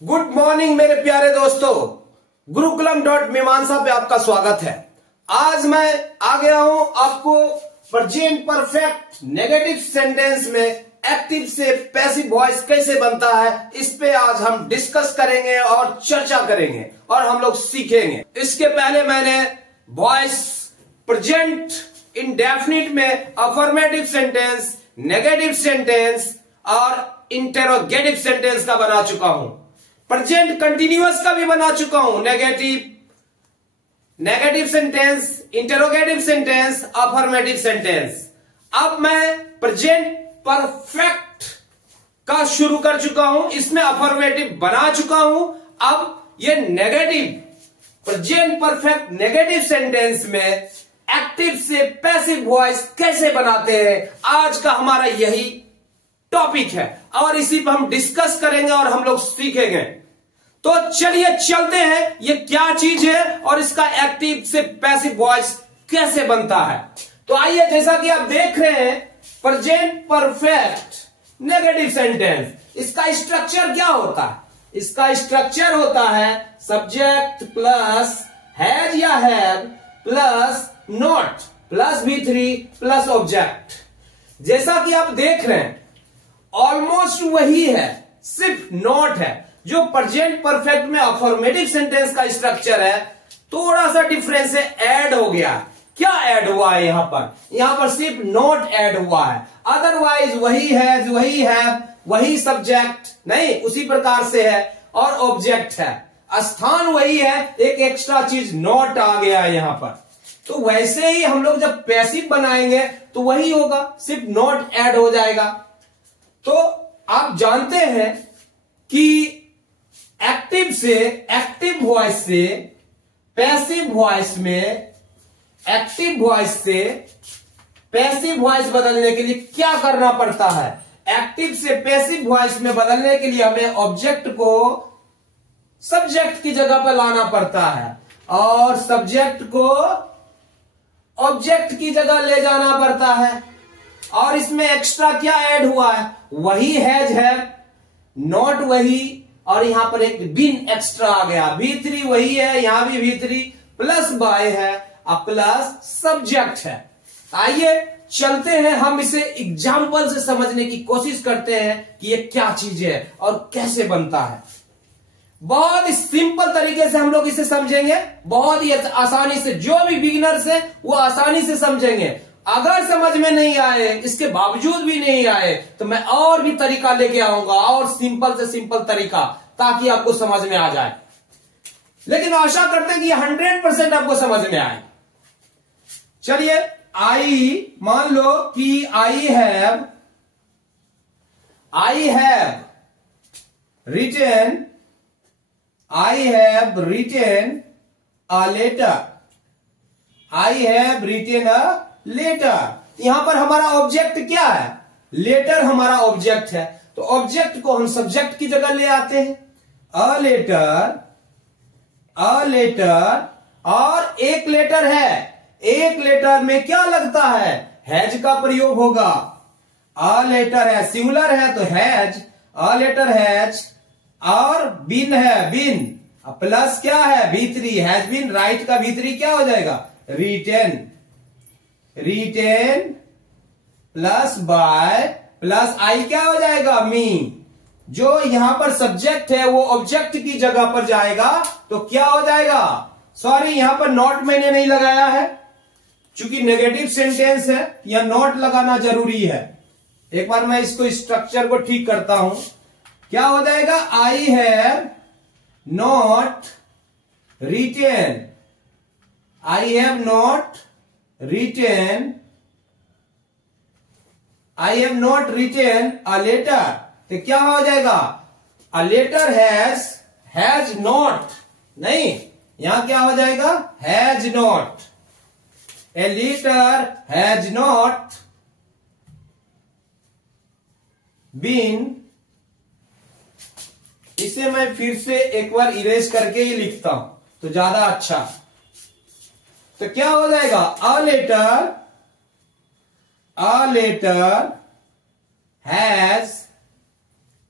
Good morning मेरे प्यारे दोस्तों, गुरुकुलम.मीमांसा पे आपका स्वागत है। आज मैं आ गया हूं आपको प्रेजेंट परफेक्ट नेगेटिव सेंटेंस में एक्टिव से पैसिव वॉइस कैसे बनता है, इस पे आज हम डिस्कस करेंगे और चर्चा करेंगे और हम लोग सीखेंगे। इसके पहले मैंने वॉइस प्रेजेंट इंडेफिनिट में अफर्मेटिव सेंटेंस, नेगेटिव सेंटेंस और इंटेरोगेटिव सेंटेंस का बना चुका हूं। प्रेजेंट कंटिन्यूअस का भी बना चुका हूं, negative sentence, interrogative sentence, affirmative sentence. अब मैं प्रेजेंट परफेक्ट का शुरू कर चुका हूं, इसमें अफर्मेटिव बना चुका हूं। अब ये negative present perfect negative sentence में एक्टिव से पैसिव वॉइस कैसे बनाते हैं, आज का हमारा यही टॉपिक है और इसी पर हम डिस्कस करेंगे और हम लोग सीखेंगे। तो चलिए चलते हैं, ये क्या चीज है और इसका एक्टिव से पैसिव वॉइस कैसे बनता है। तो आइए, जैसा कि आप देख रहे हैं प्रेजेंट परफेक्ट नेगेटिव सेंटेंस, इसका स्ट्रक्चर क्या होता है? इसका स्ट्रक्चर होता है सब्जेक्ट प्लस हैज या have plus not plus V3 plus object. जैसा कि आप देख रहे हैं ऑलमोस्ट वही है, सिर्फ नॉट है। जो प्रेजेंट परफेक्ट में अफर्मेटिव सेंटेंस का स्ट्रक्चर है, थोड़ा सा डिफरेंस है, ऐड हो गया। क्या ऐड हुआ है यहां पर? यहां पर सिर्फ नॉट ऐड हुआ है, अदरवाइज वही है, वही है, वही सब्जेक्ट नहीं, उसी प्रकार से है और ऑब्जेक्ट है, स्थान वही है, एक एक्स्ट्रा चीज नॉट आ गया है यहां पर। तो वैसे ही हम लोग जब पैसिव बनाएंगे तो वही होगा, सिर्फ नॉट ऐड हो जाएगा। तो आप जानते हैं कि एक्टिव वॉइस से पैसिव वॉइस में, एक्टिव वॉइस से पैसिव वॉइस बदलने के लिए क्या करना पड़ता है? एक्टिव से पैसिव वॉइस में बदलने के लिए हमें ऑब्जेक्ट को सब्जेक्ट की जगह पर लाना पड़ता है और सब्जेक्ट को ऑब्जेक्ट की जगह ले जाना पड़ता है। और इसमें एक्स्ट्रा क्या ऐड हुआ है? वही हैज है, नॉट वही, और यहां पर एक बीन एक्स्ट्रा आ गया। V3 वही है, यहां भी V3 प्लस बाय है, अब प्लस सब्जेक्ट है। आइए चलते हैं, हम इसे एग्जाम्पल से समझने की कोशिश करते हैं कि ये क्या चीज है और कैसे बनता है। बहुत ही सिंपल तरीके से हम लोग इसे समझेंगे, बहुत ही आसानी से। जो भी बिगिनर्स है वो आसानी से समझेंगे। अगर समझ में नहीं आए, इसके बावजूद भी नहीं आए, तो मैं और भी तरीका लेके आऊंगा, और सिंपल से सिंपल तरीका, ताकि आपको समझ में आ जाए। लेकिन आशा करते हैं कि 100% आपको समझ में आए। चलिए, मान लो कि I have written a letter. I have written a letter. यहां पर हमारा ऑब्जेक्ट क्या है? लेटर हमारा ऑब्जेक्ट है, तो ऑब्जेक्ट को हम सब्जेक्ट की जगह ले आते हैं। अ लेटर और एक लेटर है, एक लेटर में क्या लगता है? हैज का प्रयोग होगा। अ लेटर है, सिंगुलर है तो हैज, अ लेटर हैज, और बिन है, बिन, प्लस क्या है? V3, हैज बिन, राइट का V3 क्या हो जाएगा? रिटेन प्लस बाय प्लस आई क्या हो जाएगा? मी। जो यहां पर सब्जेक्ट है वो ऑब्जेक्ट की जगह पर जाएगा, तो क्या हो जाएगा? सॉरी, यहां पर नॉट मैंने नहीं लगाया है, चूंकि नेगेटिव सेंटेंस है, यह नॉट लगाना जरूरी है। एक बार मैं इसको स्ट्रक्चर को ठीक करता हूं। क्या हो जाएगा? I have not written, I have not written a letter. तो क्या हो जाएगा? अ लेटर हैज नॉट, नहीं, यहां क्या हो जाएगा? Has not, a letter has not been. इसे मैं फिर से एक बार इरेज करके ही लिखता हूं तो ज्यादा अच्छा। तो क्या हो जाएगा? अ लेटर हैज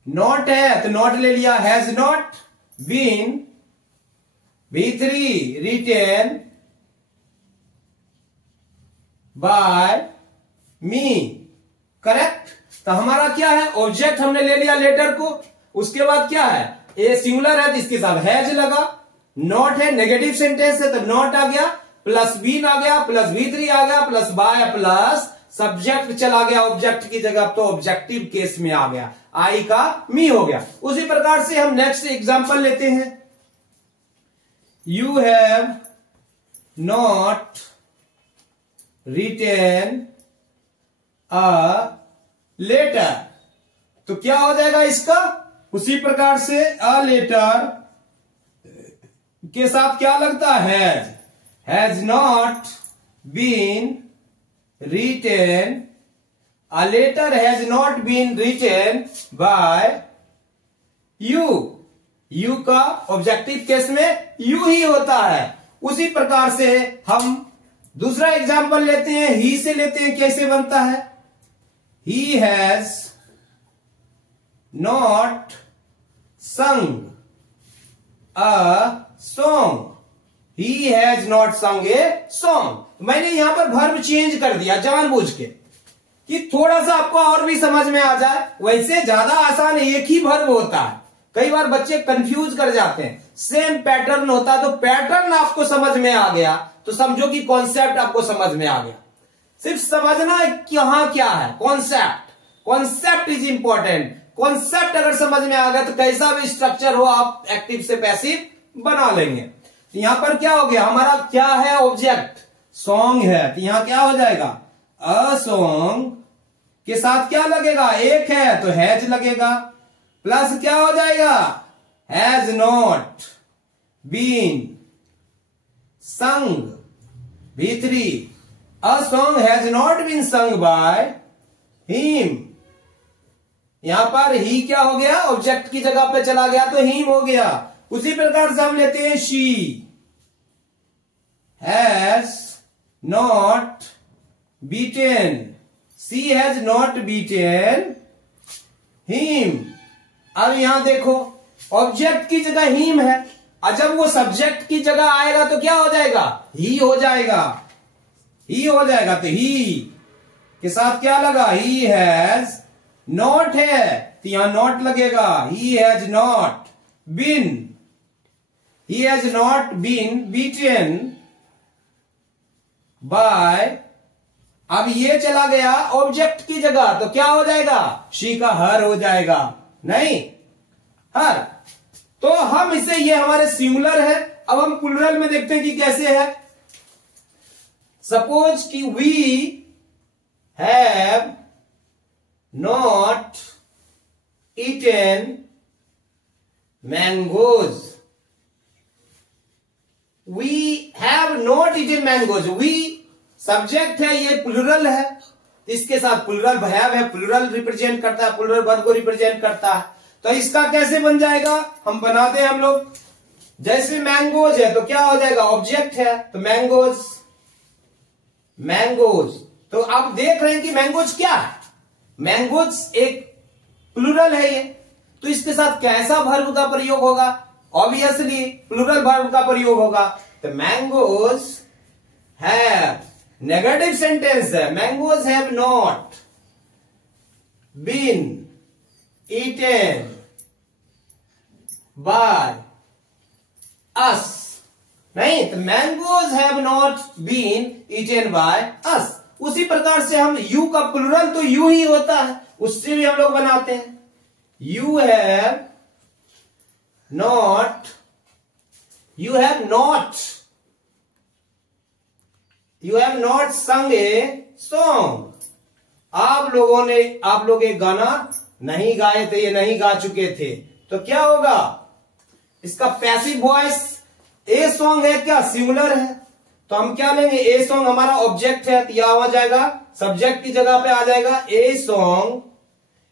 नॉट है तो नॉट ले लिया, has not been V3 written by me, correct. तो हमारा क्या है, ऑब्जेक्ट हमने ले लिया लेटर को, उसके बाद क्या है, ए सिंगुलर है तो इसके साथ हैज लगा, नॉट है नेगेटिव सेंटेंस है तो नॉट आ गया, प्लस बीन आ गया, प्लस V3 आ गया, प्लस बाय, प्लस सब्जेक्ट चला गया ऑब्जेक्ट की जगह, तो ऑब्जेक्टिव केस में आ गया, आई का मी हो गया। उसी प्रकार से हम नेक्स्ट एग्जांपल लेते हैं। You have not written a letter, तो क्या हो जाएगा इसका, उसी प्रकार से अ लेटर के साथ क्या लगता है, has not been written, a letter has not been written by you, you का ऑब्जेक्टिव केस में यू ही होता है। उसी प्रकार से हम दूसरा एग्जांपल लेते हैं, ही से लेते हैं, कैसे बनता है, he has not sung a song, he has not sung a song। मैंने यहां पर वर्ब चेंज कर दिया जानबूझ के कि थोड़ा सा आपको और भी समझ में आ जाए। वैसे ज्यादा आसान एक ही वर्ब होता है, कई बार बच्चे कंफ्यूज कर जाते हैं, सेम पैटर्न होता है, तो पैटर्न आपको समझ में आ गया तो समझो कि कॉन्सेप्ट आपको समझ में आ गया। सिर्फ समझना है यहां क्या है, concept, concept is important. Concept अगर समझ में आ गया तो कैसा भी स्ट्रक्चर हो आप एक्टिव से पैसिव बना लेंगे। तो यहां पर क्या हो गया, हमारा क्या है, ऑब्जेक्ट सॉन्ग है, तो यहां क्या हो जाएगा, अ सॉन्ग के साथ क्या लगेगा, एक है तो हैज लगेगा, प्लस क्या हो जाएगा, हैज नॉट बीन संग V3, a song has not been sung by him। यहां पर ही क्या हो गया, ऑब्जेक्ट की जगह पे चला गया तो him हो गया। उसी प्रकार से हम लेते हैं she has not beaten, she has not beaten him। अब यहां देखो ऑब्जेक्ट की जगह him है, और जब वो सब्जेक्ट की जगह आएगा तो क्या हो जाएगा, ही हो जाएगा, ही हो जाएगा। तो ही के साथ क्या लगा, ही हैज नॉट है तो यहां नॉट लगेगा, he has not been, he has not been beaten by, अब ये चला गया ऑब्जेक्ट की जगह तो क्या हो जाएगा, शी का हर हो जाएगा, नहीं हर। तो हम इसे, ये हमारे सिंगुलर है, अब हम प्लूरल में देखते हैं कि कैसे है। सपोज कि we have not eaten mangoes, we have not eaten mangoes, we subject है, ये प्लूरल है, इसके साथ प्लूरल हैव है, प्लूरल रिप्रेजेंट करता है, प्लूरल वर्ब को रिप्रेजेंट करता है। तो इसका कैसे बन जाएगा, हम बनाते हैं हम लोग, जैसे मैंगोज है तो क्या हो जाएगा, ऑब्जेक्ट है तो मैंगोज, मैंगोज। तो आप देख रहे हैं कि मैंगोज क्या है, मैंगोज एक प्लूरल है ये, तो इसके साथ कैसा वर्ब का प्रयोग होगा, ऑब्वियसली प्लूरल वर्ब का प्रयोग होगा। तो मैंगोज हैव, नेगेटिव सेंटेंस है, mangoes have not been eaten by us, नहीं तो mangoes have not been eaten by us. उसी प्रकार से हम यू का प्लूरल तो यू ही होता है, उससे भी हम लोग बनाते हैं, you have not, you have not, you have not संग ए सॉन्ग, आप लोग एक गाना नहीं गाए थे, ये नहीं गा चुके थे, तो क्या होगा, इसका पैसिव वॉइस ए सॉन्ग है, क्या सिंगुलर है, तो हम क्या लेंगे, ए सॉन्ग हमारा ऑब्जेक्ट है तो यह आ जाएगा, सब्जेक्ट की जगह पे आ जाएगा ए सॉन्ग,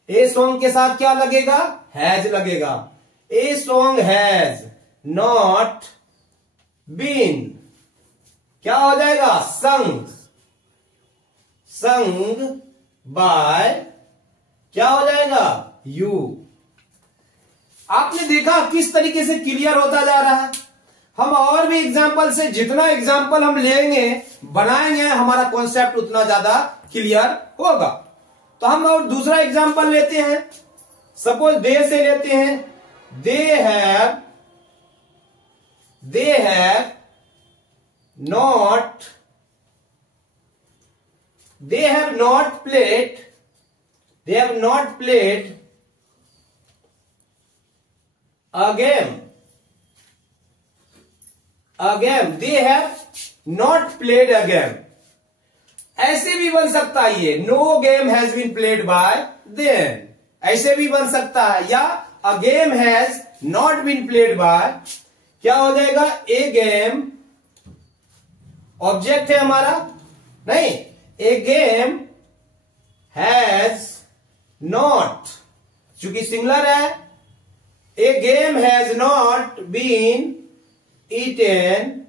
ए सॉन्ग के साथ क्या लगेगा, हैज लगेगा, a song has not been, क्या हो जाएगा, संग, संग बाय, क्या हो जाएगा, यू, आपने देखा किस तरीके से क्लियर होता जा रहा है। हम और भी एग्जाम्पल से, जितना एग्जाम्पल हम लेंगे बनाएंगे, हमारा कॉन्सेप्ट उतना ज्यादा क्लियर होगा। तो हम और दूसरा एग्जाम्पल लेते हैं। सपोज दे से लेते हैं। They have not played a game. They have not played a game. ऐसे भी बन सकता है ये, no game has been played by them, ऐसे भी बन सकता है। या a game has not been played by, क्या हो जाएगा, ए गेम, ऑब्जेक्ट है हमारा, नहीं, ए गेम हैज नॉट, चूंकि सिंगुलर है, a game has not been eaten,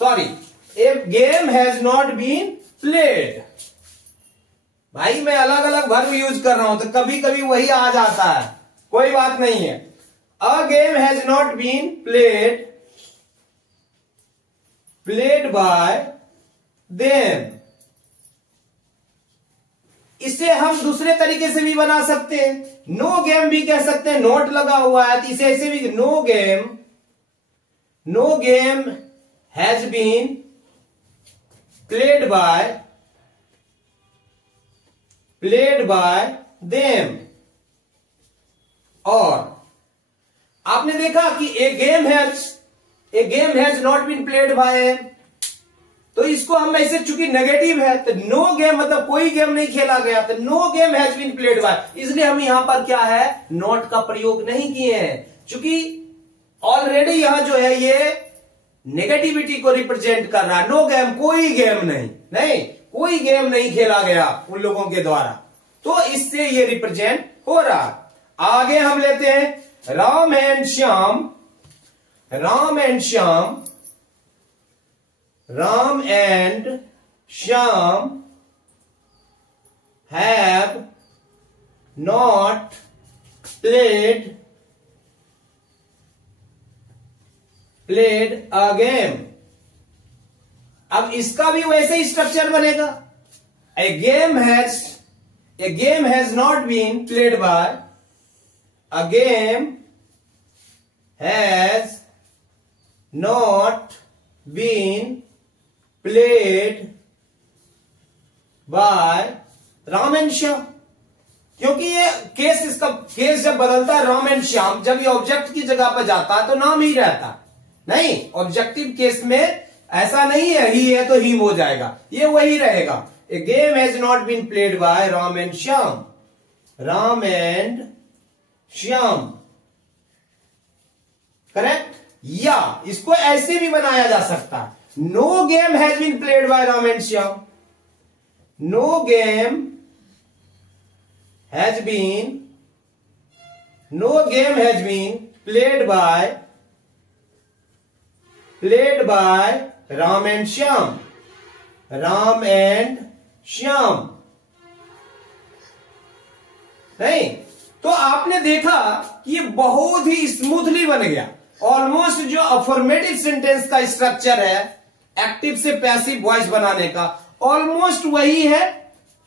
sorry, a game has not been played. भाई मैं अलग अलग वर्ब यूज कर रहा हूं तो कभी कभी वही आ जाता है, कोई बात नहीं है। A game has not been played by them. इसे हम दूसरे तरीके से भी बना सकते हैं, नो गेम भी कह सकते हैं, नोट लगा हुआ है तो इसे ऐसे भी, no game has been played by them. और आपने देखा कि a game has not been played by, तो इसको हम ऐसे, चूंकि नेगेटिव है तो नो गेम मतलब कोई गेम नहीं खेला गया, तो no game has been played by, इसलिए हम यहां पर क्या है, नॉट का प्रयोग नहीं किए हैं, चूंकि ऑलरेडी यहां जो है ये नेगेटिविटी को रिप्रेजेंट कर रहा है। नो गेम, कोई गेम नहीं, कोई गेम नहीं खेला गया उन लोगों के द्वारा, तो इससे ये रिप्रेजेंट हो रहा। आगे हम लेते हैं Ram and Shyam have not played a game. अब इसका भी वैसे ही स्ट्रक्चर बनेगा, a game has not been played by, a game has not been played by Ram and Shyam, क्योंकि ये इसका केस जब बदलता है राम एंड श्याम, जब ये ऑब्जेक्ट की जगह पर जाता है तो नाम ही रहता नहीं। ऑब्जेक्टिव केस में ऐसा नहीं है, ही है तो हिम हो जाएगा, ये वही रहेगा। A game has not been played by Ram and Shyam, correct. या इसको ऐसे भी बनाया जा सकता है, no game has been played by Ram and Shyam, no game has been played by Ram and Shyam, नहीं। तो आपने देखा कि ये बहुत ही स्मूथली बन गया। ऑलमोस्ट जो अफर्मेटिव सेंटेंस का स्ट्रक्चर है एक्टिव से पैसिव वॉइस बनाने का, ऑलमोस्ट वही है,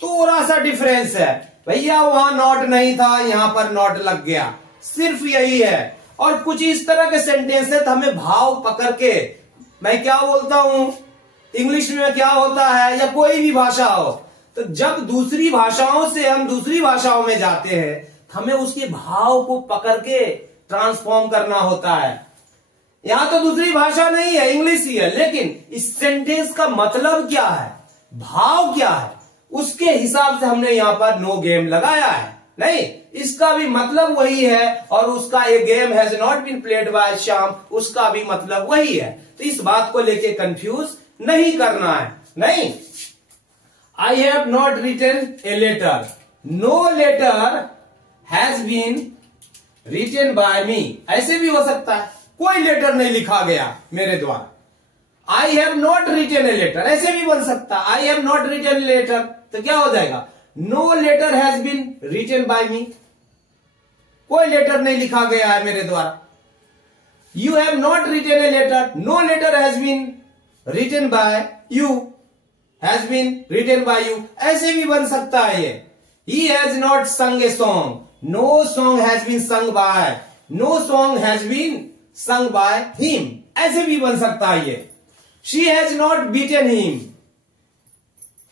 थोड़ा सा डिफरेंस है। भैया वहां नॉट नहीं था, यहां पर नॉट लग गया, सिर्फ यही है। और कुछ इस तरह के सेंटेंस है तो हमें भाव पकड़ के, मैं क्या बोलता हूं, इंग्लिश में क्या होता है या कोई भी भाषा हो, तो जब दूसरी भाषाओं से हम दूसरी भाषाओं में जाते हैं तो हमें उसके भाव को पकड़ के ट्रांसफॉर्म करना होता है। यहां तो दूसरी भाषा नहीं है, इंग्लिश ही है, लेकिन इस सेंटेंस का मतलब क्या है, भाव क्या है, उसके हिसाब से हमने यहां पर नो गेम लगाया है। नहीं, इसका भी मतलब वही है, और उसका a game has not been played by Shyam, उसका भी मतलब वही है। तो इस बात को लेके कंफ्यूज नहीं करना है। नहीं, I have not written a letter, no letter has been written by me, ऐसे भी हो सकता है, कोई लेटर नहीं लिखा गया मेरे द्वारा। I have not written a letter, ऐसे भी बन सकता, I have not written a letter, तो क्या हो जाएगा, no letter has been written by me. कोई लेटर नहीं लिखा गया है मेरे द्वारा। You have not written a letter, no letter has been written by you, has been written by you, ऐसे भी बन सकता है ये। He has not sung a song, no song has been sung by, no song has been sung by him, ऐसे भी बन सकता है ये। She has not beaten him,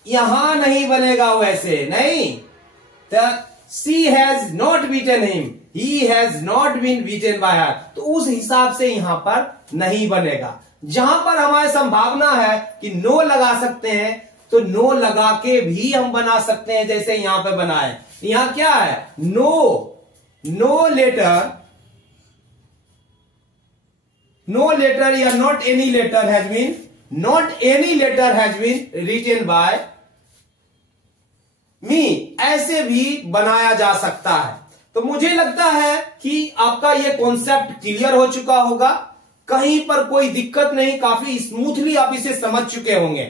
यहां नहीं बनेगा वैसे, नहीं। तो she has not beaten him, he has not been beaten by her, तो उस हिसाब से यहां पर नहीं बनेगा। जहां पर हमारी संभावना है कि नो लगा सकते हैं तो नो लगा के भी हम बना सकते हैं, जैसे यहां पे बनाए। यहां क्या है, नो लेटर या not any letter has been written by me, ऐसे भी बनाया जा सकता है। तो मुझे लगता है कि आपका यह कॉन्सेप्ट क्लियर हो चुका होगा, कहीं पर कोई दिक्कत नहीं, काफी स्मूथली आप इसे समझ चुके होंगे।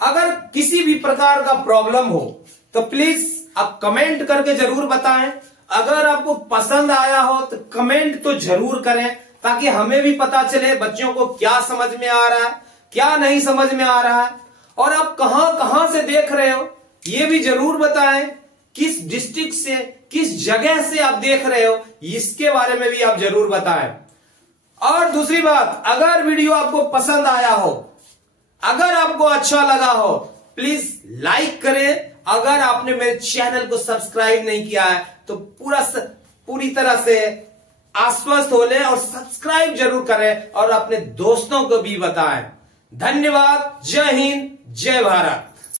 अगर किसी भी प्रकार का प्रॉब्लम हो तो प्लीज आप कमेंट करके जरूर बताएं। अगर आपको पसंद आया हो तो कमेंट तो जरूर करें, ताकि हमें भी पता चले बच्चों को क्या समझ में आ रहा है, क्या नहीं समझ में आ रहा है, और आप कहां कहां से देख रहे हो ये भी जरूर बताएं। किस डिस्ट्रिक्ट से, किस जगह से आप देख रहे हो, इसके बारे में भी आप जरूर बताएं। और दूसरी बात, अगर वीडियो आपको पसंद आया हो, अगर आपको अच्छा लगा हो, प्लीज लाइक करें। अगर आपने मेरे चैनल को सब्सक्राइब नहीं किया है तो पूरी तरह से आश्वस्त हो लें और सब्सक्राइब जरूर करें और अपने दोस्तों को भी बताएं। धन्यवाद। जय हिंद, जय भारत।